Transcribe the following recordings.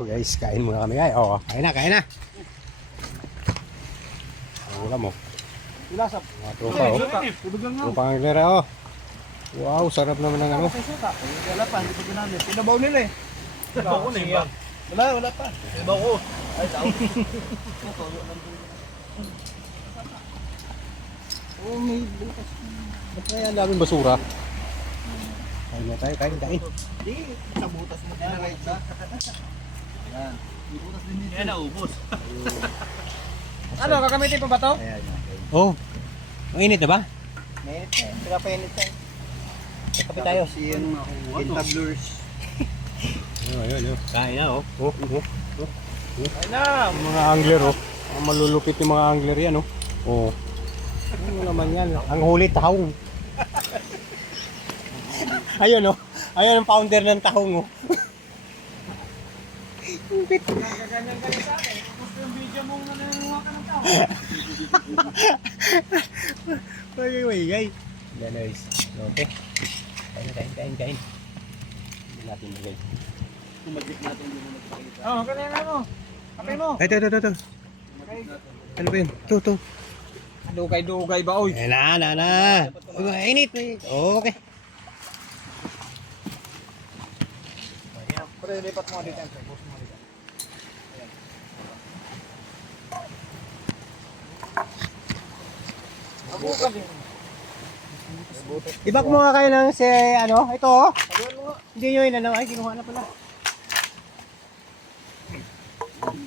Guys, kain muna kami guys. Oh, kain na, kain na. Ulam mo. Ilasap. Mga tropa oh. Tropa ang lera oh. Wow, sarap naman ng ano. Wala pa, hindi pa ginamit. Pinabaw nila eh. Pinabaw ko na yun. Wala pa. Pinabaw ko. Ay, tao. Oh, may bukas. Ba't kaya ang daming basura? Kain na tayo, kain. Hindi, sa butas mo din right ba? Yan. May butas din dito. Yan naubos. Ano, kakamitin pa ba to? Ayan. Oh, ang init na ba? Mainit eh. Saka painit tayo. Kape tayo. Si yung entablers. Ayun. Kain na oh. Oh. Ay na! Mga angler oh. Ang malulupit yung mga angler yan oh. Oh. Ano naman yan? Ang huli tahong. Ayun oh. Ayun ang founder ng tahong oh. Ganyan-ganyan sa akin. Gusto yung video mo na nanunguha ka ng tao. Wait. Yan guys. Okay. Kain. Hindi natin bagay. Kumagit natin yung nagpakita. Oo, kanina mo. Kape mo. Ito. Ano ba yun? Ito. Dugay-dugay ba, oy? Na. Init. Okay. Pero lipat mo dito. Post mo dito. Mabukan din. Ibak mo nga kayo ng si ano, ito oh. Hindi nyo inano, ay kinuha na pala.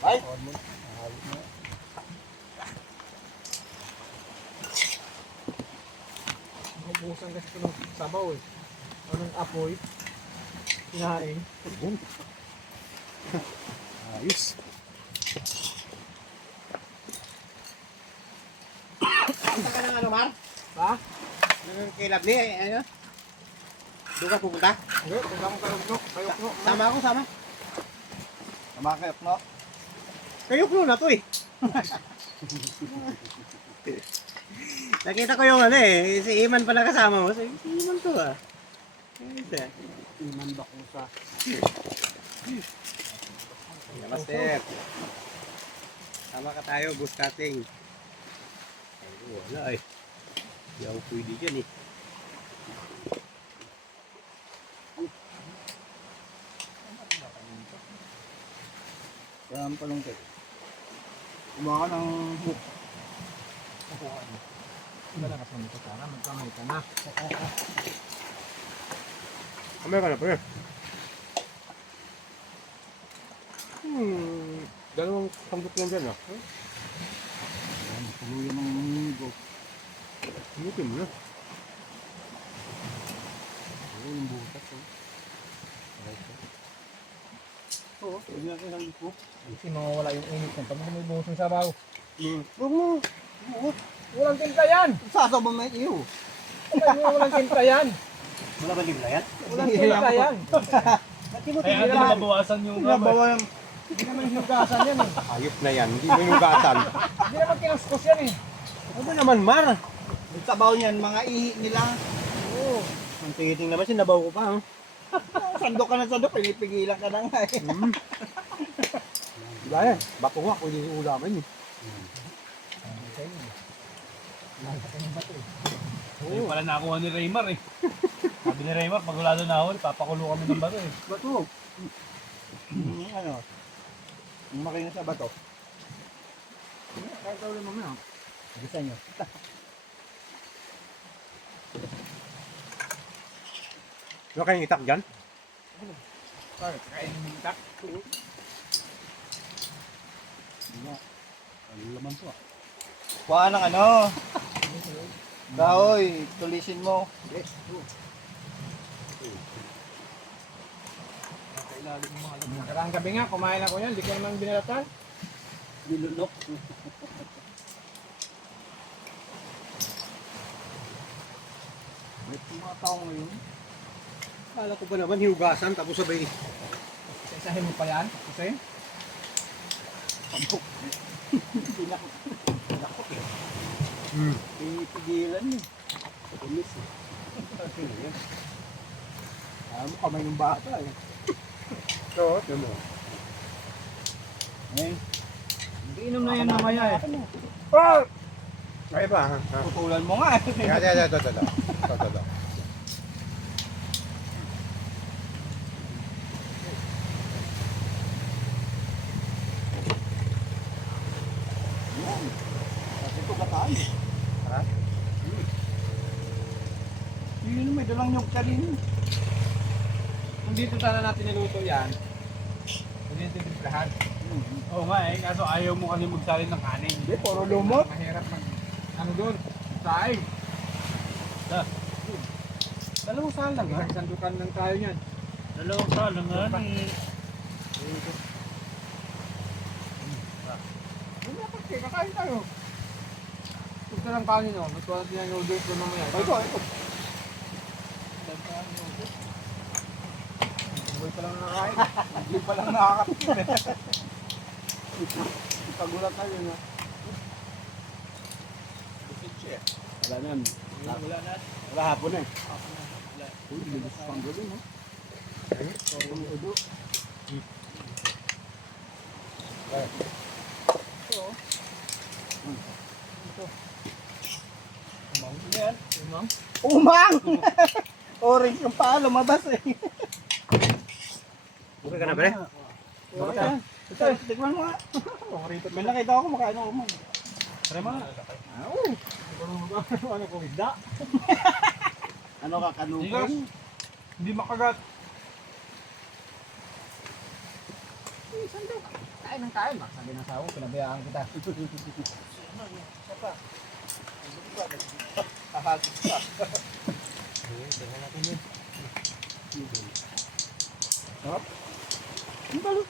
Ay! Mabusan kasi ito ng sabaw eh. Anong apoy? Kinain. Ayos. Punta ka ng ano, Mar? Ha? Kay Lovely, ano? Doon ka pupunta? Hindi, kung akong kayok-no. Sama ako, sama. Sama kayok-no. Kayok na to eh. Nakita ko yung ano eh, si Iman pala kasama mo. Si Iman to ah. Ayos Iman ba kung sa... Master. Sama ka tayo, bus cutting. Ay, wala eh. Hindi ako pwede dyan eh. Kaya ang palong kayo. Kumuha ka ng hook. Wala na kasama ito sana, magkamay ka na. Kamay ka na pa eh. Dalawang sambok lang dyan ah. Tuluyan ng go. Inutin mo na. Oo, yung butas oh. Oo, huwag natin ang hook. Kasi mawawala yung init ng pag may buhos ng sabaw. Huwag mo. Walang tinta yan! Sasabang na iyo. Walang tinta yan. Wala ba limla yan? Walang tinta yan. Kaya hindi mabawasan yung Nabawa yung... Hindi naman hinugasan yan eh. Ayop na yan, hindi mo hinugasan. Hindi naman kinuskus yan eh. Ano naman, Mar? Yung sabaw niyan, mga ihi nila. Oo. Ang tigiting naman, sinabaw ko pa. Oh. Sandok ka na sandok, pinipigilan ka na nga eh. Wala yan. Bato nga, kung hindi ulaman eh. Ayun pala nakuha ni Raymar eh. Sabi ni Raymar, pag wala doon ako, papakulo kami ng bato eh. Bato. Ano? Yung makinis sa bato. Kahit ulit mo na. Gusto nyo. Ano kayong itak dyan? Sorry, kain yung mintak. Ano laman to ah? Kuha ng ano. Dahoy, tulisin mo. Nakarang gabi nga, kumain ako yan. Hindi ko naman binalatan. Nilunok. May mga tao ngayon. Kala ko ba naman hiugasan tapos sabay. Isa-isahin mo pa yan? Kasi? Pambok. Pinakot eh. Pipigilan eh. Pulis eh. Alam mo kamay ng bata eh. Oo, yun mo. Iinom na yan mamaya eh. Oh! Ay ba? Ha? Putulan mo nga eh. Ito. Kasi ito kataan. Ha? Yun may dalang nyog kanina. Kung dito sana natin niluto yan, hindi natin timplahan. Oo nga eh, kaso ayaw mo kasi magsalin ng kanin. Hindi, puro lumot. Mahirap mag... Ano doon? Saing. Dalawang sal lang ha? Isang sandukan lang tayo niyan. Dalawang sal lang ha? Hindi na pagkik, kakain tayo. Gusto lang kanin o, mas wala siya noodles doon mamaya. Ito. Buhay pa lang nakakain. Buhay pa lang nakakapit eh. Pagulat tayo na. Wala na. Wala na. Wala hapon eh. Uy, bilis pang gabi no? Sorong udo. Umang yan. Umang? Umang! Orange yung paa, lumabas eh. Okay ka na, pre? Bakit yan? Ito, tikman mo nga. May nakita ako makain ng umang. Try mo nga. Ano ko, isda? Ano ka, Tigas. kanupin? Hindi makagat. Kain ng kain. Sabi ng sawo, pinabayaan kita. Ahagis pa.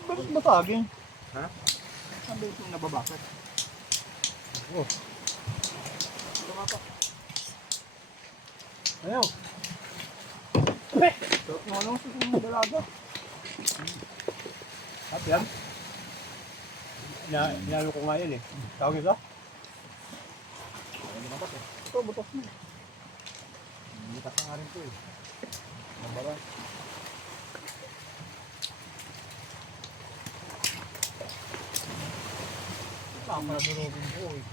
Balut basagin. Ha? Sabi itong nababasag. Oh. Tumapa. Ayaw. Ano sa mga dalaga? At yan? Inalo ko nga yan eh. Tawag ito? Ito, butas na. Butas na nga rin ito eh. Nabara. Tama na durugin ko eh.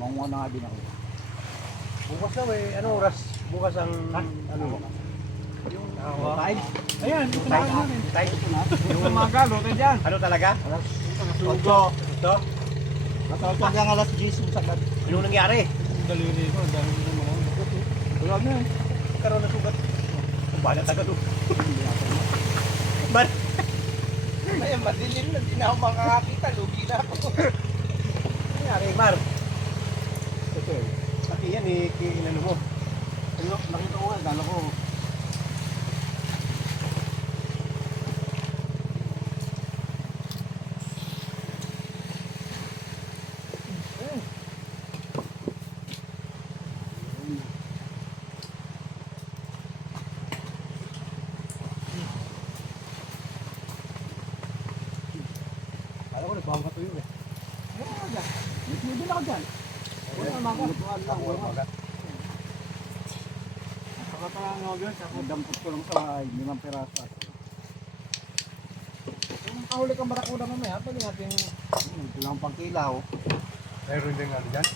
Manguha na nga din ako. Bukas daw eh. Anong oras? Bukas ang... Ano? Yung Time? Ayan, ito na kain namin. Time? yung umaga, luto dyan. Ano talaga? Ocho. Ito? Natawag hanggang alas 10 yung sagad. Anong nangyari? Daliri ko, ang dami ko naman. Wala na eh. Karoon na sugat. Balat agad oh. Ba't? Ay, madilim na. Di na ako makakakita. Lugi na ako. Nangyari, Mar? Ito eh. Pati yan eh, kinano mo. Ano, nakita ko nga. Dala ko. Alam ko, nagbawang ka tuyo eh. Wala dyan. May na ka dyan. Wala naman ako. Wala. Saka pa lang ako dyan. Saka dampot ko lang sa 5 piraso. Kung kahuli kang barakuda mamaya, pwede natin lang pang kilaw. Mayroon din ano dyan?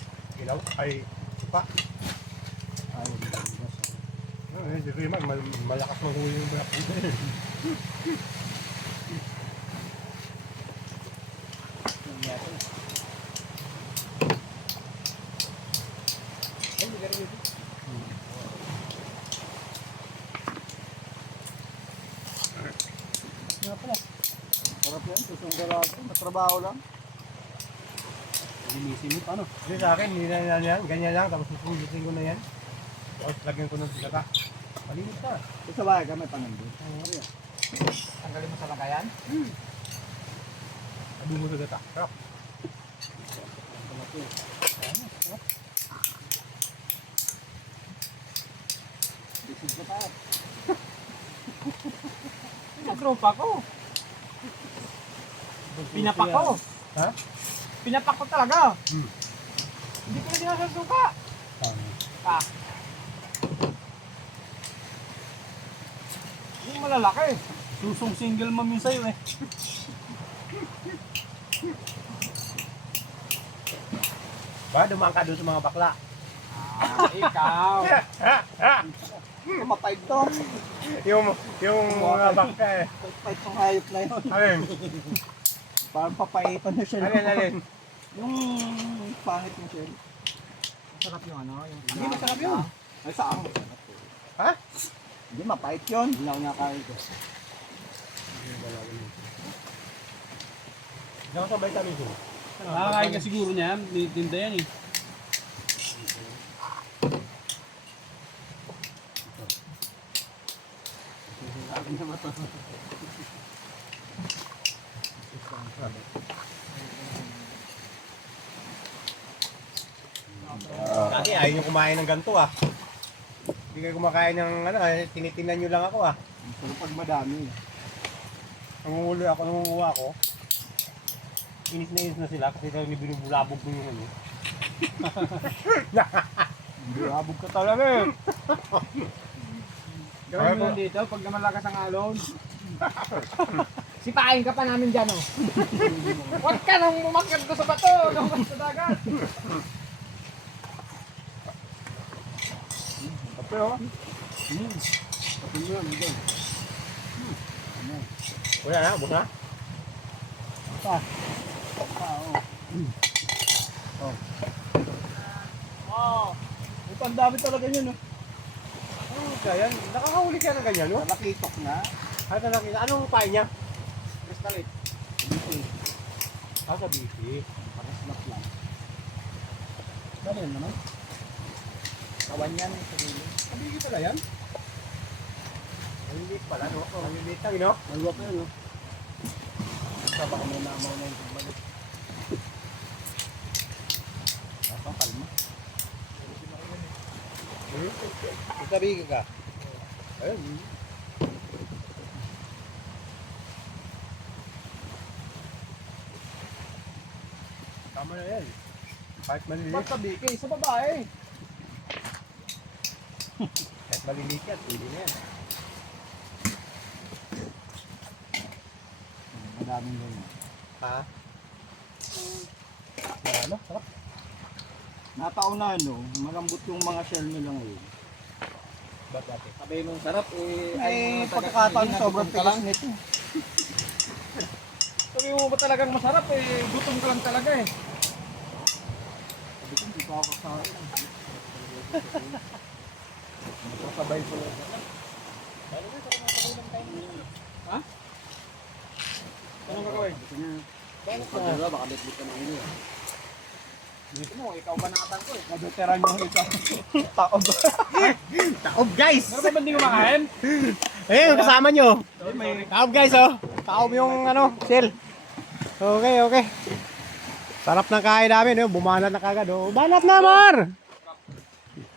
Ilaw? Ay, pa. Ayaw din lang. Hindi rin man, malakas manghuli yung black eh. Nga pala. Sarap yan. Susong dalaga. Matrabaho lang. Linisin mo pa, no? Hindi sa akin, hindi na yan. Ganyan lang, tapos susulitin ko na yan. Tapos lagyan ko ng sigata. Malinis na. Ito sa bahay kami panandun. Tanggalin mo sa lagayan? Sabi mo sigata. Sarap. Bisid ka tayo. Nagrupa ko. Pinapak ko. Ha? Pinapak ko talaga. Hmm. Hindi ko na sinasasuka. Ah. Yung malalaki. Susong single mom yun sa'yo eh. Ba, dumaan ka doon sa mga bakla. Ikaw. Mapait to. Yung mga bakla eh. Mapait tong hayop na yun. Alin? Parang papaitan na siya. Alin? Yung pangit yung shell. Masarap yung ano. Hindi, masarap yun. Ay, saan? Masarap to. Ha? Hindi, mapait yun. Hindi ako nakakain ko. Hindi ako sabay kami doon. Nakakain ka siguro niya. May tinda yan eh. Dati ayaw nyo kumain ng ganito ah. Hindi kayo kumakain ng ano eh, tinitingnan nyo lang ako ah. Pero pag madami. Nangungulo ako, nangunguha ako. Inis na sila kasi daw binubulabog ko yung ano. Abog ka talaga eh. Gawin mo dito pag malakas ang alon. Sipain ka pa namin dyan oh. Huwag ka nang umakyat ko sa bato. Huwag sa dagat. Kape oh. Kape mo yan. wala na, ubos na. Pa. Oh. Ito ang dami talaga yun oh. Ano kaya? Nakakahuli ka na ganyan, no? Nakitok na. Ano nakita? Anong pain niya? Kalit. Sa bici. Pareslap lang. Dali naman. Kawan yan sa dulo. Kabigi pala yan? Maliliit pala, no? Maliliit lang, no? Malwa pa yun, no? Baka baka may namaw na yung pagbalik. Tapang kalma. Kabigi ka. Ayun. Tama na yan. Kahit maliliit. Ba't sabi kay sa babae? Kahit maliliit yan, pwede na yan. Madaming ganyan. Ha? Ano? Sarap. Nataunahan no, malambot yung mga shell nila ngayon. Ba't dati? Sabi mong sarap eh. Ay, pagkakataon na sobrang tigas nito. Sabi mo ba talagang masarap eh, gutom ka lang talaga eh. Sabi ko, hindi pa ako kakain. Masasabay ko lang. Ha? Anong gagawin? Bakit na? Baka bitbit ka ng ini eh. Dito mo, ikaw ba nakatan ko eh? Kadoteran mo ikaw. Taob. Taob, guys! Meron ba ba hindi kumakain? Eh, kasama nyo. May Taob, guys, oh. Taob yung, ano, shell. Okay, okay. Sarap ng kain namin, oh. Bumanat na kagad, oh. Banat na, Mar!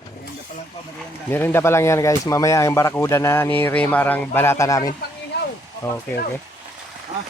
Merienda pa lang pa, merienda. Merinda pa lang yan, guys. Mamaya ang barakuda na ni Raymar ang balata namin. Pangihaw. Okay, okay. Ha?